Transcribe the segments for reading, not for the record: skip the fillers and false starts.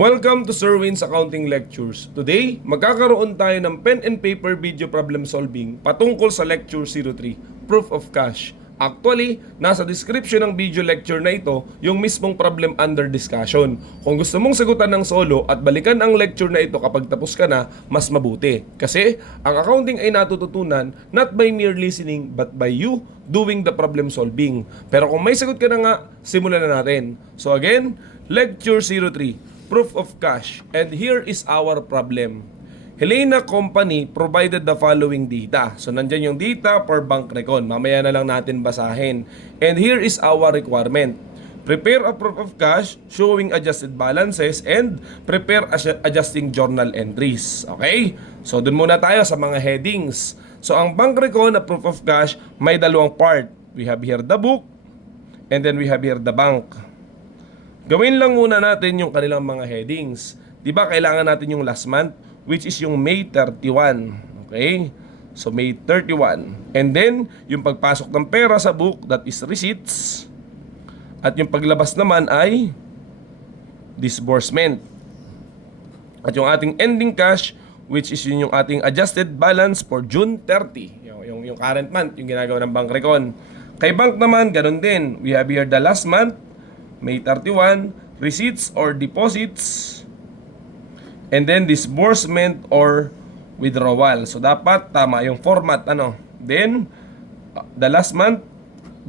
Welcome to Sir Win's Accounting Lectures. Today, magkakaroon tayo ng pen and paper video problem solving patungkol sa Lecture 03, Proof of Cash. Actually, nasa description ng video lecture na ito yung mismong problem under discussion. Kung gusto mong sagutan ng solo at balikan ang lecture na ito kapag tapos ka na, mas mabuti. Kasi ang accounting ay natututunan not by mere listening but by you doing the problem solving. Pero kung may sagot ka na nga, simulan na natin. So again, Lecture 03, Proof of Cash. And here is our problem. Helena Company provided the following data. So, nandyan yung data per bank recon. Mamaya na lang natin basahin. And here is our requirement. Prepare a proof of cash showing adjusted balances and prepare adjusting journal entries. Okay? So, dun muna tayo sa mga headings. So, ang bank recon na proof of cash may dalawang part. We have here the book and then we have here the bank. Gawin lang muna natin yung kanilang mga headings. Diba kailangan natin yung last month, which is yung May 31. Okay? So, May 31. And then, yung pagpasok ng pera sa book, that is receipts. At yung paglabas naman ay disbursement. At yung ating ending cash, which is yung ating adjusted balance for June 30. Yung current month, yung ginagawa ng bank recon. Kay bank naman, ganun din. We have here the last month, May 31, receipts or deposits, and then disbursement or withdrawal. So, dapat tama yung format, Then, the last month,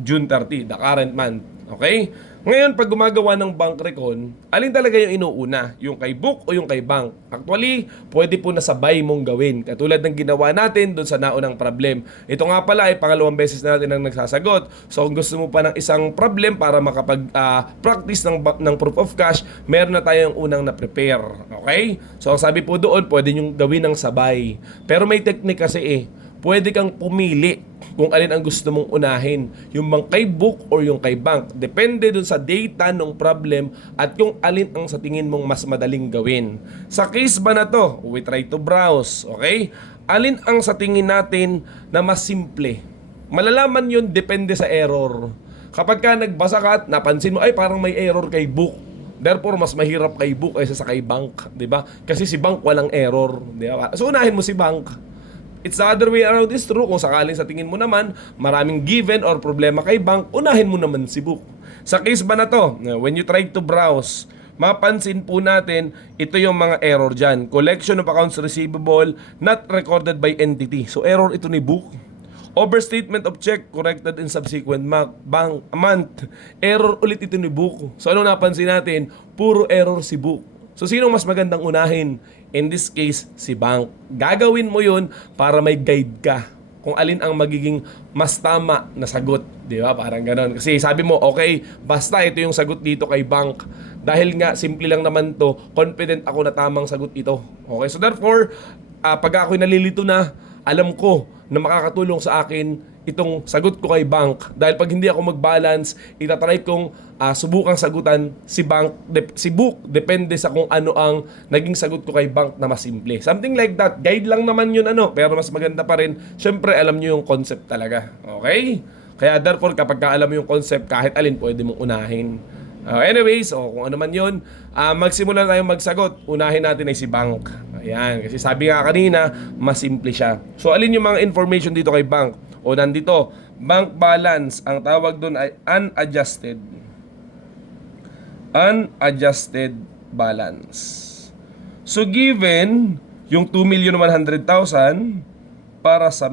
June 30, the current month. Okay? Ngayon, pag gumagawa ng bank recon, alin talaga yung inuuna? Yung kay book o yung kay bank? Actually, pwede po nasabay mong gawin. Katulad ng ginawa natin doon sa naunang problem. Ito nga pala ay pangalawang beses na natin ang nagsasagot. So, kung gusto mo pa ng isang problem para makapag-practice ng proof of cash, meron na tayong unang na-prepare. Okay? So, ang sabi po doon, pwede nyo gawin ng sabay. Pero may technique kasi pwede kang pumili kung alin ang gusto mong unahin, yung bang kay book or yung kay bank. Depende dun sa data ng problem at kung alin ang sa tingin mong mas madaling gawin. Sa case ba na to, we try to browse, okay? Alin ang sa tingin natin na mas simple? Malalaman yun depende sa error. Kapag ka nagbasa ka at napansin mo, ay parang may error kay book. Therefore, mas mahirap kay book kaysa sa kay bank, di ba? Kasi si bank walang error, di ba? So, unahin mo si bank. It's the other way around is true. Kung sakaling sa tingin mo naman, maraming given or problema kay bank, unahin mo naman si book. Sa case ba na to, when you try to browse, mapansin po natin, ito yung mga error dyan. Collection of accounts receivable not recorded by entity. So, error ito ni book. Overstatement of check corrected in subsequent month. Error ulit ito ni book. So, ano napansin natin? Puro error si book. So, sino mas magandang unahin? In this case, si bank. Gagawin mo yun para may guide ka kung alin ang magiging mas tama na sagot. Di ba? Parang ganon. Kasi sabi mo, okay, basta ito yung sagot dito kay bank. Dahil nga, simple lang naman to, confident ako na tamang sagot ito. Okay? So therefore, pag ako'y nalilito na, alam ko na makakatulong sa akin itong sagot ko kay bank. Dahil pag hindi ako mag-balance, itatry kong subukang sagutan si book. Depende sa kung ano ang naging sagot ko kay bank na mas simple. Something like that. Guide lang naman yun, pero mas maganda pa rin. Siyempre, alam nyo yung concept talaga. Okay? Kaya therefore, kapag alam mo yung concept, kahit alin pwede mong unahin. Anyways, kung ano man yun, magsimula tayong magsagot. Unahin natin ay si bank. Ayan, kasi sabi nga kanina, mas simple siya. So, alin yung mga information dito kay bank? O nandito, bank balance, ang tawag doon ay unadjusted. Unadjusted balance. So given yung 2,100,000 para sa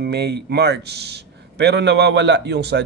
March. Pero nawawala yung sa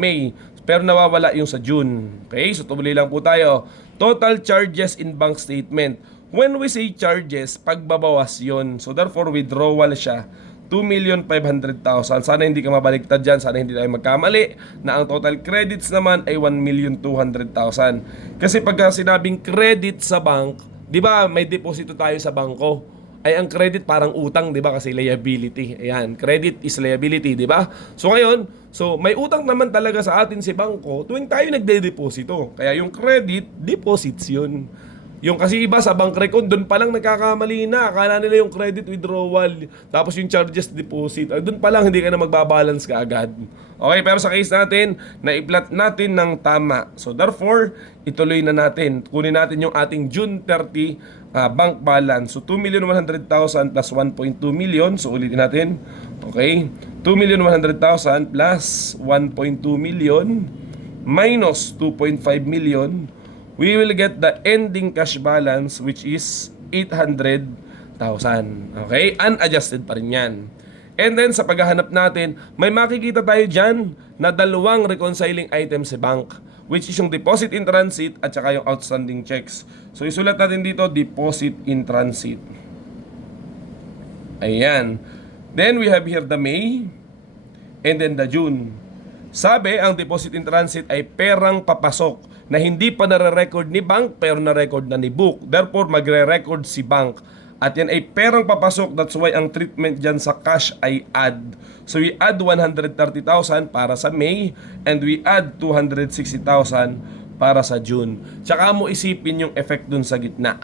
May, pero nawawala yung sa June. Okay? So tuloy lang po tayo. Total charges in bank statement. When we say charges, pagbabawas yon. So therefore withdrawal siya. 2,500,000. Sana hindi ka mabaliktad dyan. Sana hindi tayo magkamali na ang total credits naman ay 1,200,000. Kasi pagka sinabing credit sa bank, di ba may deposito tayo sa bangko? Ay ang credit parang utang, di ba? Kasi liability. Ayan, credit is liability, di ba? So ngayon, may utang naman talaga sa atin si bangko tuwing tayo nagde-deposito. Kaya yung credit, deposits yun. Yung kasi iba sa bank record, doon pa lang nagkakamali na. Akala nila yung credit withdrawal, tapos yung charges deposit. Doon pa lang hindi ka na magbabalance ka agad. Okay, pero sa case natin, na-plot natin ng tama. So therefore, ituloy na natin. Kunin natin yung ating June 30 bank balance. So 2,100,000 plus 1.2 million. So ulitin natin. Okay, 2,100,000 plus 1.2 million minus 2.5 million. We will get the ending cash balance which is 800,000. Okay? Unadjusted pa rin yan. And then sa paghahanap natin, may makikita tayo dyan na dalawang reconciling items sa bank, which is yung deposit in transit at saka yung outstanding checks. So isulat natin dito, deposit in transit. Ayan. Then we have here the May and then the June. Sabi, ang deposit in transit ay perang papasok na hindi pa nare-record ni bank pero na-record na ni book. Therefore, magre-record si bank. At yan ay perang papasok. That's why ang treatment dyan sa cash ay add. So we add 130,000 para sa May and we add 260,000 para sa June. Tsaka mo isipin yung effect dun sa gitna.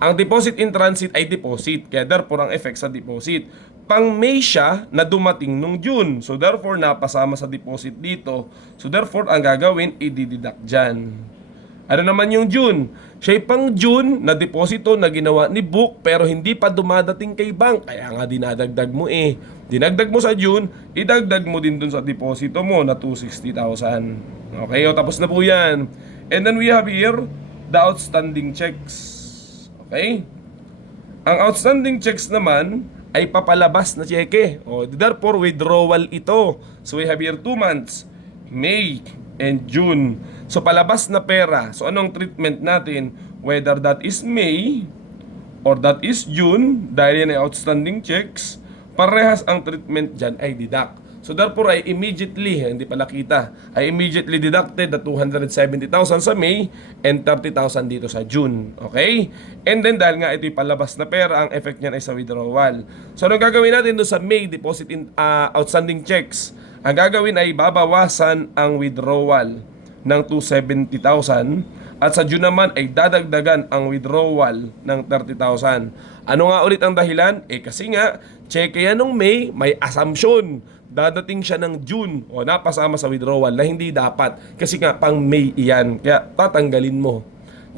Ang deposit in transit ay deposit. Kaya therefore, ang effect sa deposit pang May siya na dumating nung June. So therefore, napasama sa deposit dito. So therefore, ang gagawin, i-deduct dyan. Ano naman yung June? Siya pang June na deposito na ginawa ni book pero hindi pa dumadating kay bank. Kaya nga dinadagdag mo eh. Dinagdag mo sa June, idagdag mo din dun sa deposito mo na 260,000. Okay, o tapos na po yan. And then we have here the outstanding checks. Okay? Ang outstanding checks naman ay papalabas na cheque. O, therefore, withdrawal ito. So, we have here 2 months, May and June. So, palabas na pera. So, anong treatment natin? Whether that is May or that is June, dahil yan ay outstanding checks, parehas ang treatment dyan ay deduct. So, therefore, ay immediately, hindi pala kita, ay immediately deducted the 270,000 sa May and 30,000 dito sa June. Okay? And then, dahil nga ito'y palabas na pera, ang effect niyan ay sa withdrawal. So, anong gagawin natin doon sa May deposit in outstanding checks? Ang gagawin ay babawasan ang withdrawal ng 270,000 at sa June naman ay dadagdagan ang withdrawal ng 30,000. Ano nga ulit ang dahilan? Kasi nga, cheque yan nung May, may assumption. Dadating siya ng June o napasama sa withdrawal na hindi dapat kasi nga pang May iyan. Kaya tatanggalin mo.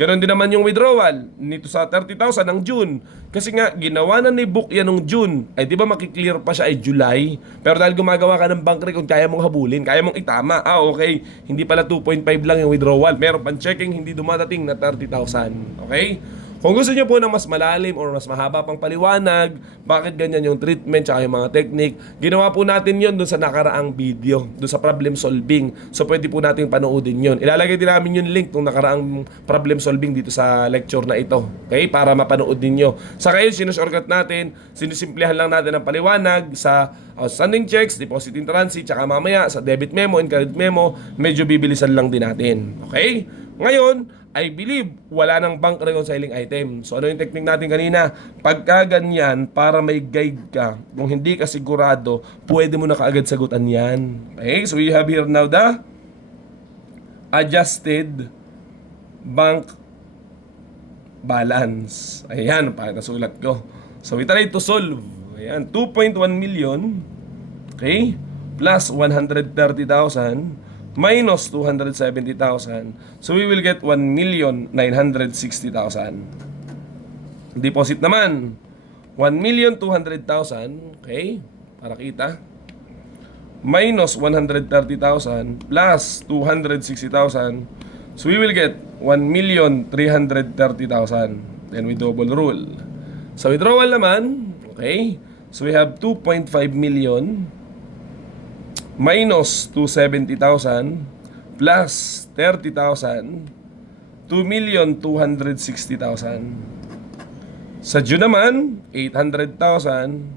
Ganon din naman yung withdrawal nito sa 30,000 ng June. Kasi nga ginawa na ni book yan ng June. Ay di ba makiklear pa siya ay July. Pero dahil gumagawa ka ng bank record, kaya mong habulin, kaya mong itama. Okay, hindi pala 2.5 lang yung withdrawal. Meron pang checking hindi dumadating na 30,000. Okay? Kung gusto niyo po ng mas malalim or mas mahaba pang paliwanag, bakit ganyan yung treatment tsaka yung mga technique, ginawa po natin yon doon sa nakaraang video, doon sa problem solving. So pwede po natin panoodin yon. Ilalagay din namin yung link ng nakaraang problem solving dito sa lecture na ito. Okay? Para mapanood ninyo. Sa kayo, sinushortcut natin, sinisimplihan lang natin ang paliwanag sa outstanding checks, deposit in transit, tsaka mamaya sa debit memo and credit memo, medyo bibilisan lang din natin. Okay? Ngayon, I believe wala nang bank reconciling item. So ano yung technique natin kanina? Pagka ganyan, para may guide ka, kung hindi ka sigurado, pwede mo na kaagad sagutan yan. Okay, so we have here now the adjusted bank balance. Ayan, nasulat ko. So we try to solve. Ayan, 2.1 million, okay, plus 130,000 minus 270,000. So we will get 1,960,000. Deposit naman 1,200,000, okay? Para kita. Minus 130,000 plus 260,000. So we will get 1,330,000. Then we double rule. So withdrawal naman, okay? So we have 2.5 million minus 270,000 plus 30,000, 2,260,000. Sa June naman, 800,000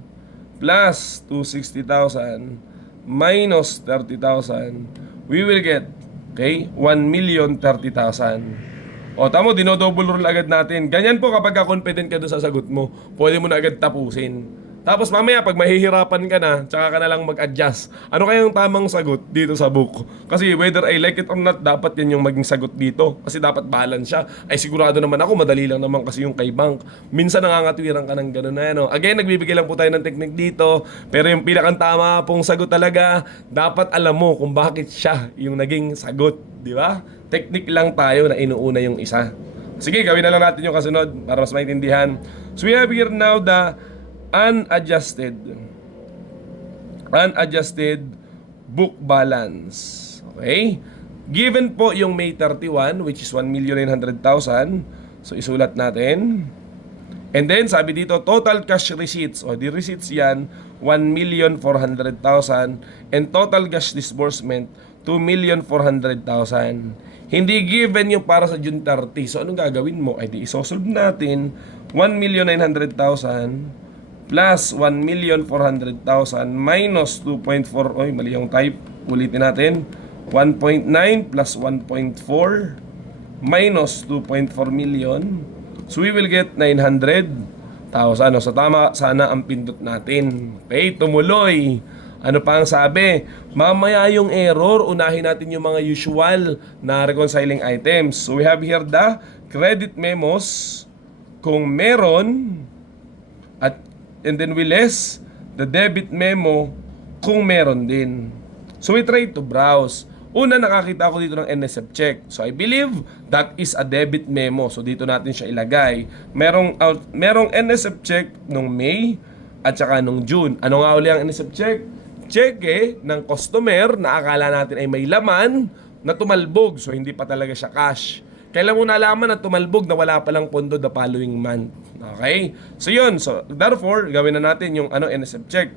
plus 260,000 minus 30,000. We will get, okay, 1,030,000. O tamo, dinodouble rule agad natin. Ganyan po kapag confident ka doon sa sagot mo, pwede mo na agad tapusin. Tapos mamaya pag mahihirapan ka na, tsaka ka na lang mag-adjust. Ano kaya yung tamang sagot dito sa book? Kasi whether I like it or not, dapat yan yung maging sagot dito. Kasi dapat balance siya. Ay sigurado naman ako, madali lang naman kasi yung kay bank. Minsan nangangatwiran ka ng gano'n na ano. Again, nagbibigay lang po tayo ng technique dito. Pero yung pinakang tama pong sagot talaga, dapat alam mo kung bakit siya yung naging sagot. Di ba? Technique lang tayo na inuuna yung isa. Sige, gawin na lang natin yung kasunod para mas maintindihan. So we have here now the unadjusted book balance. Okay? Given po yung May 31, which is 1,900,000. So isulat natin. And then sabi dito, total cash receipts. O di receipts yan, 1,400,000. And total cash disbursement, 2,400,000. Hindi given yung para sa June 30. So anong gagawin mo? Ay di isosolve natin 1,900,000 plus 1,400,000 minus 2.4. Oy, mali yung type. Ulitin natin. 1.9 plus 1.4 minus 2.4 million. So we will get 900,000. So tama sana ang pindot natin. Okay, tumuloy. Ano pa ang sabi? Mamaya yung error, unahin natin yung mga usual na reconciling items. So we have here the credit memos kung meron, at and then we less the debit memo kung meron din. So we try to browse. Una, nakakita ako dito ng NSF check. So I believe that is a debit memo. So dito natin siya ilagay. Merong NSF check nung May at saka nung June. Ano nga uli ang NSF check? Cheque ng customer na akala natin ay may laman na tumalbog. So hindi pa talaga siya cash. Kailan mo nalaman na tumalbog na wala palang pondo the following month. Okay? So yun. So therefore, gawin na natin yung NSF check.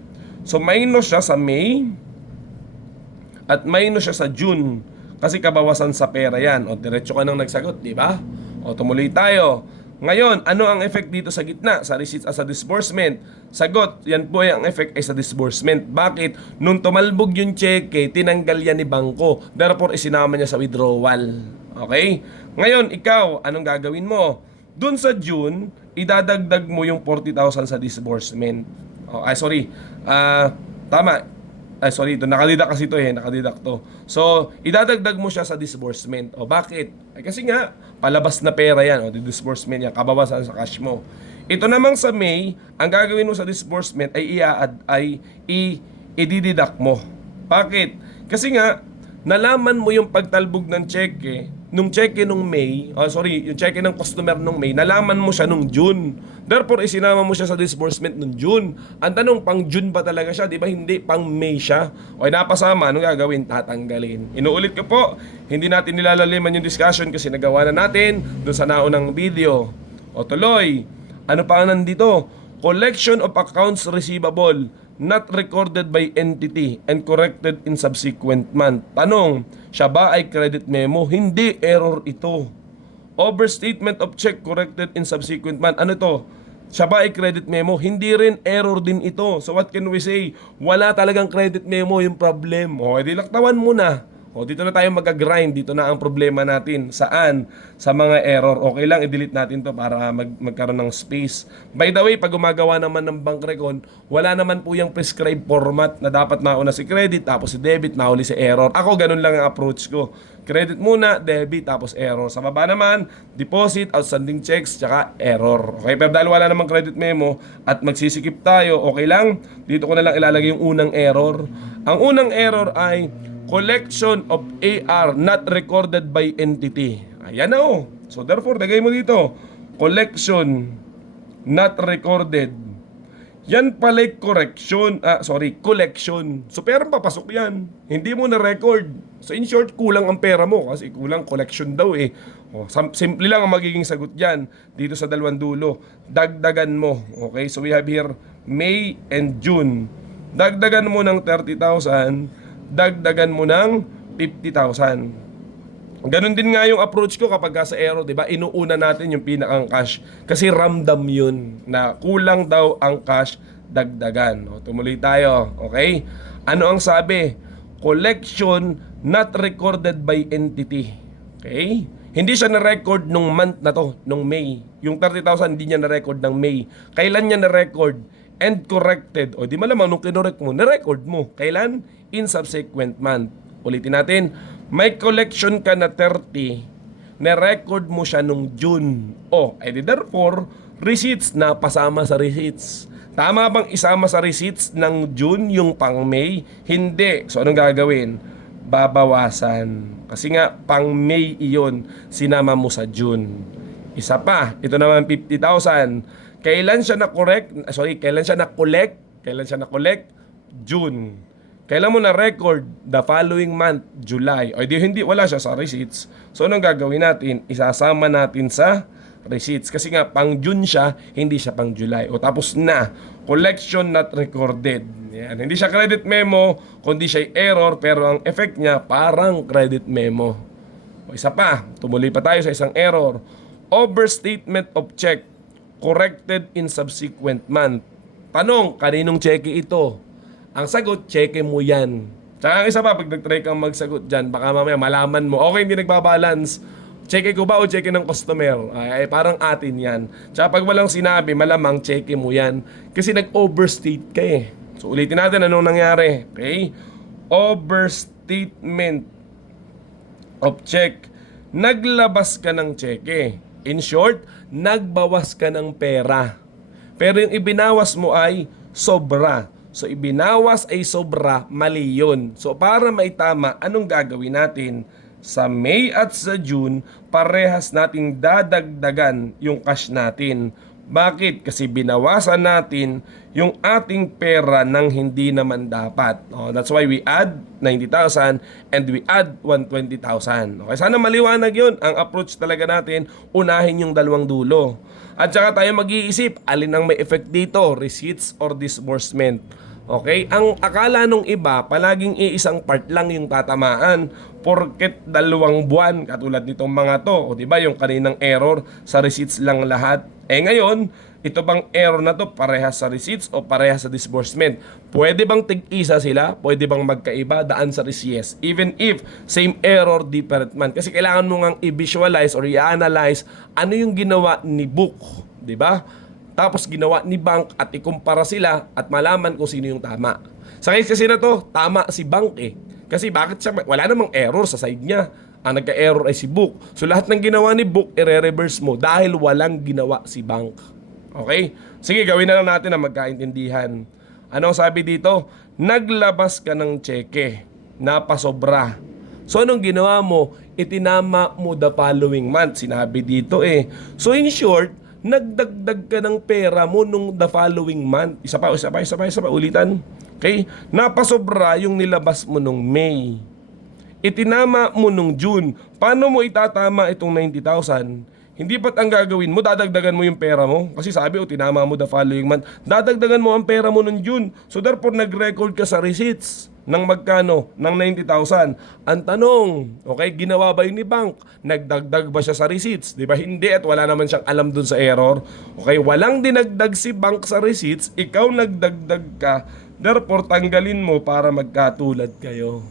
So minus siya sa May at minus siya sa June. Kasi kabawasan sa pera yan. O diretso ka nang nagsagot, di ba? O tumuloy tayo. Ngayon, ano ang effect dito sa gitna? Sa receipts at sa disbursement? Sagot, yan po ang effect ay sa disbursement. Bakit? Nung tumalbog yung cheque, tinanggal yan ni bangko. Therefore, isinama niya sa withdrawal. Okay? Ngayon, ikaw, anong gagawin mo? Dun sa June, idadagdag mo yung 40,000 sa disbursement. Tama. Sorry, ito nakadidak kasi ito nakadidak to. So, idadagdag mo siya sa disbursement. O bakit? Kasi nga, palabas na pera yan. O, disbursement yan, kabawasan sa cash mo. Ito namang sa May, ang gagawin mo sa disbursement ay i-deduct mo. Bakit? Kasi nga, nalaman mo yung pagtalbog ng cheque, nung cheque nung May, yung cheque ng customer nung May, nalaman mo siya nung June. Therefore, isinama mo siya sa disbursement nung June. Ang tanong, pang June ba talaga siya? Di ba hindi? Pang May siya. O napasama, anong gagawin? Tatanggalin. Inuulit ko po, hindi natin nilalaliman yung discussion kasi nagawa na natin doon sa naunang video. O tuloy, ano pa ang nandito? Collection of accounts receivable not recorded by entity and corrected in subsequent month. Tanong, siya ba ay credit memo? Hindi, error ito. Overstatement of check corrected in subsequent month. Ano to? Siya ba ay credit memo? Hindi rin, error din ito. So what can we say? Wala talagang credit memo yung problem. O, edi laktawan mo na. O, dito na tayo mag-grind. Dito na ang problema natin. Saan? Sa mga error. Okay lang, i-delete natin to para magkaroon ng space. By the way, pag gumagawa naman ng bank recon, wala naman po yung prescribed format na dapat nauna si credit, tapos si debit, nahuli si error. Ako, ganun lang ang approach ko. Credit muna, debit, tapos error. Sa baba naman, deposit, outstanding checks, tsaka error. Okay, pero dahil wala namang credit memo at magsisikip tayo, okay lang. Dito ko na lang ilalagay yung unang error. Ang unang error ay collection of AR not recorded by entity. Ayan na o. So therefore, lagay mo dito. Collection not recorded. Yan pala collection. So pera papasok yan. Hindi mo na-record. So in short, kulang ang pera mo kasi kulang collection daw eh. O, simple lang ang magiging sagot dyan. Dito sa dalawang dulo. Dagdagan mo. Okay, so we have here May and June. Dagdagan mo ng 30,000. Dagdagan mo ng 50,000. Ganon din nga yung approach ko kapag sa error, di ba? Inuuna natin yung pinakang cash. Kasi ramdam yun na kulang daw ang cash, dagdagan. O, tumuloy tayo, okay? Ano ang sabi? Collection not recorded by entity. Okay? Hindi siya na-record nung month na to, nung May. Yung 30,000 hindi niya na-record ng May. Kailan niya na-record? and corrected. O di malamang nung kinorek mo, na-record mo. Kailan? In subsequent month. Ulitin natin, may collection ka na 30, na-record mo siya nung June. O, edi therefore, receipts na pasama sa receipts. Tama bang isama sa receipts ng June yung pang May? Hindi. So, anong gagawin? Babawasan. Kasi nga, pang May iyon, sinama mo sa June. Isa pa, ito naman 50,000. Kailan siya na-correct? Sorry, kailan siya na-collect? Kailan siya na-collect? June. Kailan mo na-record? The following month, July. O hindi, wala siya sa receipts. So, anong gagawin natin? Isasama natin sa receipts. Kasi nga, pang June siya, hindi siya pang July. O tapos na, collection not recorded. Yan. Hindi siya credit memo, kundi siya error, pero ang effect niya, parang credit memo. O isa pa, tumuloy pa tayo sa isang error. Overstatement of check, corrected in subsequent month. Tanong, kaninong cheque ito? Ang sagot, cheque mo yan. Tsaka ang isa pa, pag nag-try kang magsagot dyan, baka mamaya malaman mo, okay, hindi nagbabalance. Cheque ko ba o cheque ng customer? Ay, parang atin yan. Tsaka pag walang sinabi, malamang cheque mo yan. Kasi nag-overstate ka eh. So ulitin natin anong nangyari. Okay? Overstatement of check. Naglabas ka ng cheque. In short, nagbawas ka ng pera. Pero yung ibinawas mo ay sobra. So ibinawas ay sobra, mali yun. So para maitama, anong gagawin natin? Sa May at sa June, parehas nating dadagdagan yung cash natin. Bakit? Kasi binawasan natin yung ating pera ng hindi naman dapat. That's why we add 90,000 and we add 120,000. Okay, sana maliwanag yun. Ang approach talaga natin, unahin yung dalawang dulo. At saka tayo mag-iisip, alin ang may effect dito? Receipts or disbursement? Okay? Ang akala nung iba, palaging iisang part lang yung tatamaan porket 2 buwan, katulad nitong mga to. O diba yung kaninang error, sa receipts lang lahat. Ngayon, ito bang error na to parehas sa receipts o parehas sa disbursement? Pwede bang tig-isa sila? Pwede bang magkaiba? The answer is yes. Even if same error, different month. Kasi kailangan mo ngang i-visualize or i-analyze ano yung ginawa ni book. Diba? Tapos ginawa ni bank at ikumpara sila at malaman kung sino yung tama. Sa case kasi na to, tama si bank eh. Kasi bakit siya, wala namang error sa side niya. Ang nagka-error ay si book. So lahat ng ginawa ni book, i-reverse mo dahil walang ginawa si bank. Okay? Sige, gawin na lang natin ang magkaintindihan. Anong sabi dito? Naglabas ka ng cheque, napasobra. So anong ginawa mo? Itinama mo the following month. Sinabi dito eh. So in short, nagdagdag ka ng pera mo nung the following month. Isa pa, ulitan. Okay? Napasobra yung nilabas mo nung May. Itinama mo nung June. Paano mo itatama itong 90,000? Hindi ba't ang gagawin mo, dadagdagan mo yung pera mo? Kasi sabi, tinama mo the following month. Dadagdagan mo ang pera mo nung June. So therefore, nag-record ka sa receipts ng magkano? Ng 90,000. Ang tanong, okay, ginawa ba yun ni bank? Nagdagdag ba siya sa receipts? Di ba? Hindi at wala naman siyang alam dun sa error. Okay, walang dinagdag si bank sa receipts, ikaw nagdagdag ka. Therefore, tanggalin mo para magkatulad kayo.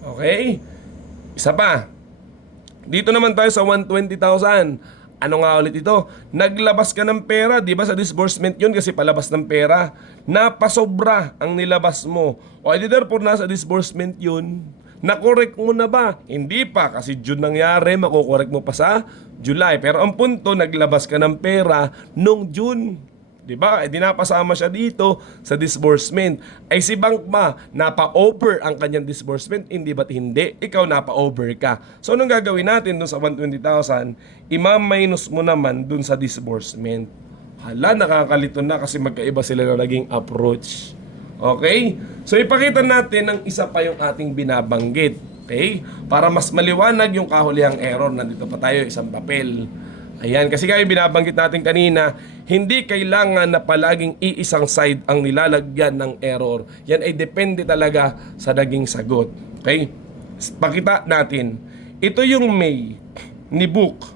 Okay? Isa pa. Dito naman tayo sa 120,000. Ano nga ulit ito? Naglabas ka ng pera, di ba sa disbursement yun kasi palabas ng pera. Napasobra ang nilabas mo. O therefore nasa disbursement yun. Nakorek mo na ba? Hindi pa kasi June nangyari, makukorek mo pa sa July. Pero ang punto, naglabas ka ng pera nung June. Diba? Di napasama siya dito sa disbursement. Ay si bank ba, napa-over ang kanyang disbursement? Hindi ba't hindi? Ikaw napa-over ka. So anong gagawin natin dun sa 120,000? Ima-minus mo naman dun sa disbursement. Hala, nakakalito na kasi magkaiba sila na naging approach. Okay? So ipakita natin ng isa pa yung ating binabanggit. Okay? Para mas maliwanag yung kahulihang error, nandito pa tayo, isang papel. Ayan, kasi kaya binabanggit natin kanina, hindi kailangan na palaging iisang side ang nilalagyan ng error. Yan ay depende talaga sa naging sagot. Okay? Pakita natin. Ito yung May ni book.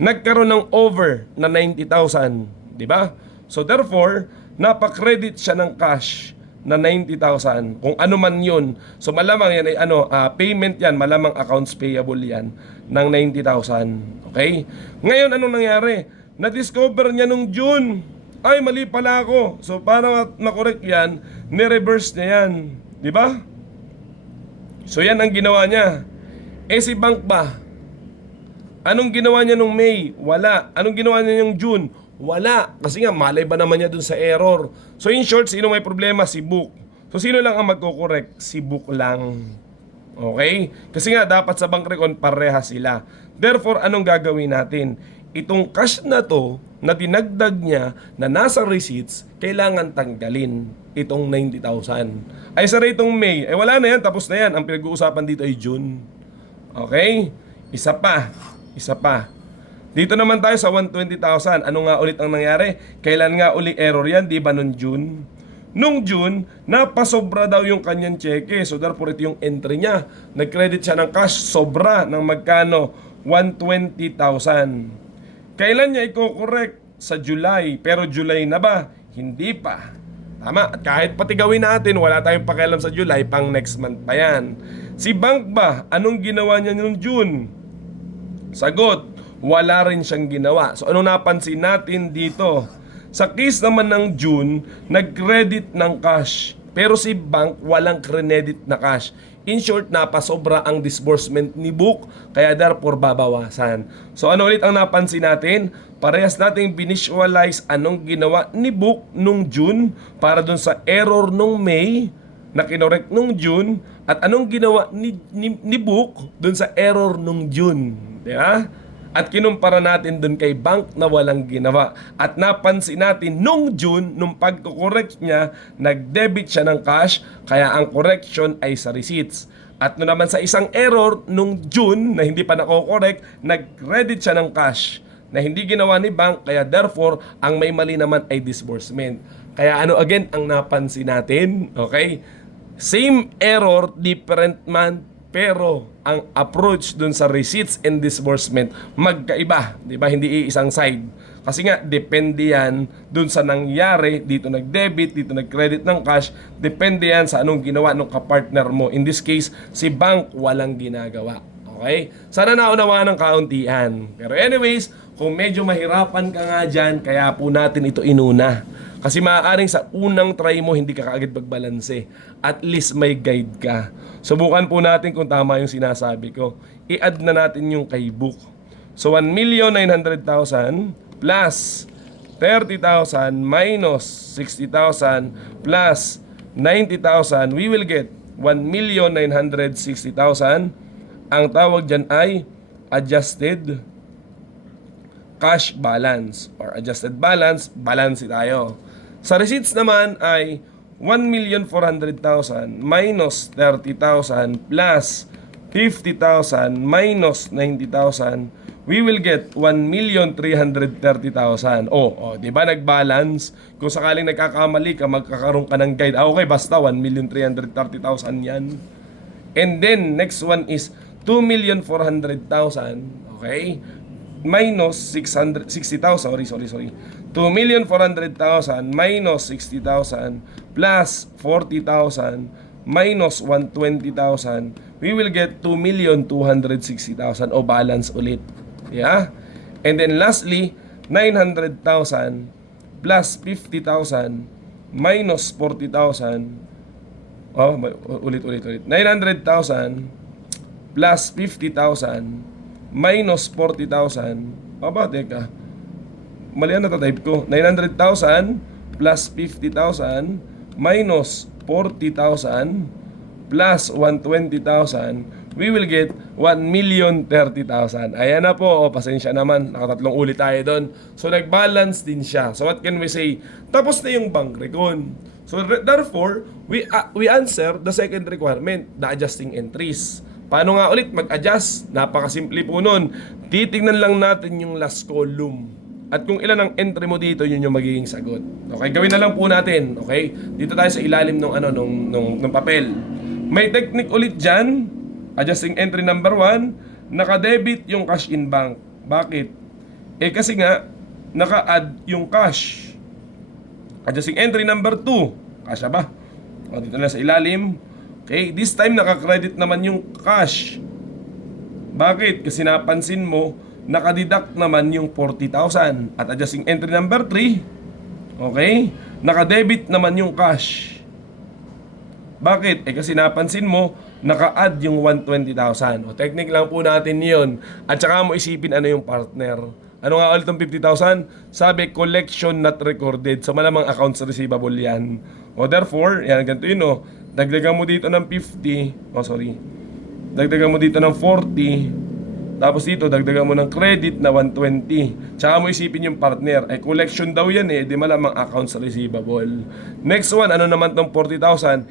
Nagkaroon ng over na 90,000. Diba? So therefore, napa-credit siya ng cash na 90,000. Kung ano man yun. So malamang yan ay payment yan. Malamang accounts payable yan ng 90,000. Okay? Ngayon, anong nangyari? Na-discover niya nung June. Ay, mali pala ako. So, para makorek yan, ni-reverse niya yan. Di ba? So, yan ang ginawa niya. Eh, si bank ba? Anong ginawa niya nung May? Wala. Anong ginawa niya nung June? Wala. Kasi nga, malay ba naman niya dun sa error? So, in short, sino may problema? Si book. So, sino lang ang magkokorek? Si book lang. Okay? Kasi nga, dapat sa bank recon, pareha sila. Therefore, anong gagawin natin? Itong cash na to, na dinagdag niya, na nasa receipts, kailangan tanggalin itong 90,000. Ay, sara itong May. Eh, wala na yan. Tapos na yan. Ang pinag-uusapan dito ay June. Okay? Isa pa. Dito naman tayo sa 120,000. Ano nga ulit ang nangyari? Kailan nga uli error yan? Di ba nung June? Nung June, napasobra daw yung kanyang cheque. So therefore, ito yung entry niya. Nag-credit siya ng cash, sobra ng magkano? 120,000. Kailan niya i-correct? Sa July. Pero July na ba? Hindi pa. Tama. At kahit pati gawin natin, wala tayong pakialam sa July, pang next month pa yan. Si bank ba? Anong ginawa niya nung June? Sagot, wala rin siyang ginawa. So ano napansin natin dito? Sa case naman ng June, nag-credit ng cash. Pero si bank, walang credit na cash. In short, napasobra ang disbursement ni book, kaya therefore babawasan. So ano ulit ang napansin natin? Parehas nating binisualize anong ginawa ni book nung June para dun sa error nung May na kinorek nung June at anong ginawa ni book dun sa error nung June. Diba? At kinumpara natin dun kay bank na walang ginawa. At napansin natin nung June, nung pagkukorek niya, nag-debit siya ng cash, kaya ang correction ay sa receipts. At no naman sa isang error, nung June, na hindi pa nakokorek, nag-credit siya ng cash na hindi ginawa ni bank, kaya therefore, ang may mali naman ay disbursement. Kaya ano again ang napansin natin? Okay? Same error, different month, pero ang approach dun sa receipts and disbursement magkaiba, 'di ba? Hindi iisang side. Kasi nga depende yan dun sa nangyari, dito nag-debit, dito nag-credit ng cash, depende yan sa anong ginawa ng kapartner mo. In this case, si bank walang ginagawa. Okay? Sana naunawaan ng kauntian. Pero anyways, kung medyo mahirapan ka nga dyan, kaya po natin ito inuna. Kasi maaaring sa unang try mo, hindi ka kaagad magbalanse. At least may guide ka. Subukan po natin kung tama yung sinasabi ko. I-add na natin yung kay book. So 1,900,000 plus 30,000 minus 60,000 plus 90,000, we will get 1,960,000. Ang tawag dyan ay adjusted cash balance or adjusted balance, balance tayo. Sa receipts naman ay 1,400,000 minus 30,000 plus 50,000 minus 90,000, we will get 1,330,000. Di ba nag-balance? Kung sakaling nagkakamali ka, magkakaroon ka ng guide. Okay, basta 1,330,000 yan. And then, next one is 2,400,000. Okay? Minus 60,000. Sorry. 2,400,000 minus 60,000 plus 40,000 minus 120,000, we will get 2,260,000 o balance ulit. Yeah? And then lastly, 900,000 plus 50,000 minus 40,000. Ulit. 900,000 plus 50,000 minus 40,000. Teka. Mali ang natatype ko. 900,000 plus 50,000 minus 40,000 plus 120,000, we will get 1,030,000. Ayan na po. Pasensya naman. Nakatatlong ulit tayo doon. So, nag-balance din siya. So, what can we say? Tapos na yung bank recon. So, therefore, we answer the second requirement, the adjusting entries. Paano nga ulit mag-adjust? Napakasimple po nun. Titignan lang natin yung last column. At kung ilan ang entry mo dito, yun yung magiging sagot. Okay, gawin na lang po natin. Okay? Dito tayo sa ilalim ng papel. May technique ulit dyan. Adjusting entry number 1, naka-debit yung cash in bank. Bakit? Kasi nga, naka-add yung cash. Adjusting entry number 2, kasya ba? Dito na sa ilalim. Okay, this time naka-credit naman yung cash. Bakit? Kasi napansin mo, nakadeduct naman yung 40,000. At adjusting entry number 3, Okay? Naka-debit naman yung cash. Bakit? Kasi napansin mo, naka-add yung 120,000. O technique lang po natin yon. At saka mo isipin ano yung partner. Ano nga ulit ang 50,000? Sabi, collection not recorded. So malamang accounts receivable yan. O therefore, yan, ganito yun o. Dagdagan mo dito ng 50. Dagdagan mo dito ng 40. Tapos dito, dagdagan mo ng credit na 120. Tsaka mo isipin yung partner. Collection daw yan di malamang accounts receivable. Next one, ano naman tong 40,000?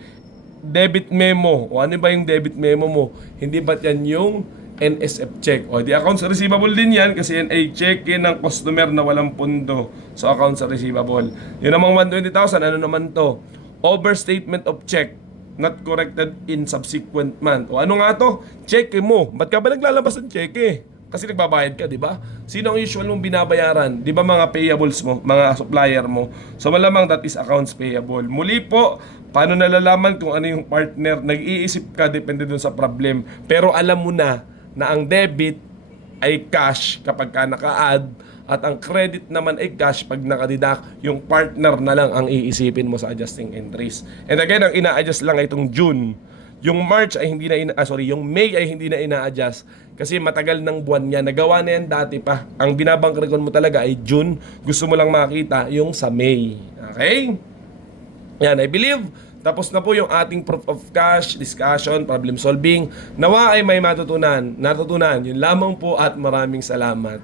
Debit memo. O ano ba yung debit memo mo? Hindi ba't yan yung NSF check? O di accounts receivable din yan kasi yan ay check-in ng customer na walang pundo. So accounts receivable. Yun namang 120,000, ano naman to? Overstatement of check not corrected in subsequent month. O ano nga to? Cheque mo. Ba't ka ba naglalabas ng cheque? Kasi nagbabayad ka, di ba? Sino ang usual mong binabayaran? Di ba mga payables mo, mga supplier mo? So malamang that is accounts payable. Muli po, paano nalalaman kung ano yung partner? Nag-iisip ka, depende dun sa problem. Pero alam mo na ang debit ay cash kapag ka naka-add at ang credit naman ay cash pag nakadidak, yung partner na lang ang iisipin mo sa adjusting entries. And again, ang ina-adjust lang ay itong June. Yung March ay hindi na yung May ay hindi na ina-adjust kasi matagal ng buwan niya. Nagawa na yan dati pa. Ang binabangkrekon mo talaga ay June. Gusto mo lang makita yung sa May. Okay? Yan, I believe tapos na po yung ating proof of cash, discussion, problem solving. Nawa ay may natutunan. Yun lamang po at maraming salamat.